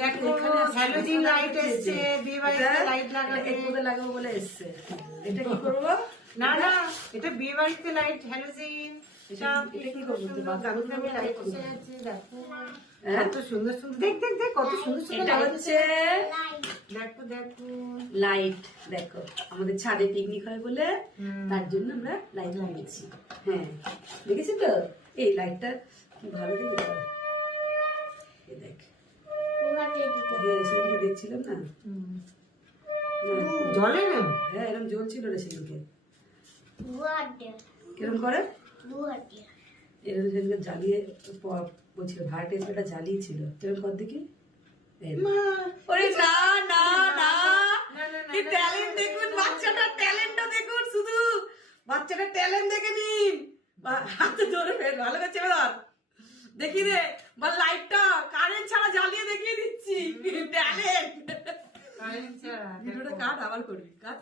দেখো halogen light এসছে, বিয়ে বাড়িতে লাইট লাগাবো বলে এসছে। এটা কি করবো? না না, এটা বিয়ে বাড়িতে লাইট, হ্যালোজিন সব। এটা কি করবো? দামি লাইট এসে গেছে, দেখো কত সুন্দর সুন্দর। দেখ দেখ দেখ কত সুন্দর সুন্দর এটা লাইট হচ্ছে দেখো দেখো লাইট। দেখো আমাদের ছাদে পিকনিক হয় বলে তার জন্য আমরা লাইট লাগিয়েছি। হ্যাঁ দেখেছি তো, এই লাইটটা কি ভালো দেখি। এই দেখ, হ্যাঁ সেদিনকে দেখছিলাম না, জলে না। হ্যাঁ এরকম জ্বলছিল রে সেদিনকে। কিরকম করে এরকম সেদিনকে জ্বালিয়ে বলছিল ভাড়াটে এসে এটা জ্বালিয়েছিল। কিরকম কর দেখি। ওরে না না না, কি ট্যালেন্ট দেখুন, বাচ্চাটার ট্যালেন্টটা দেখুন, শুধু বাচ্চাটার ট্যালেন্ট দেখে নিন। হাতে ধরে ফের ভালো করছে এবার দেখি রে, বা লাইটটা কারেন্ট ছাড়া জ্বালিয়ে দেখিয়ে দিচ্ছি। ট্যালেন্ট। ভিডিওটা কাট, আবার করবি কাট।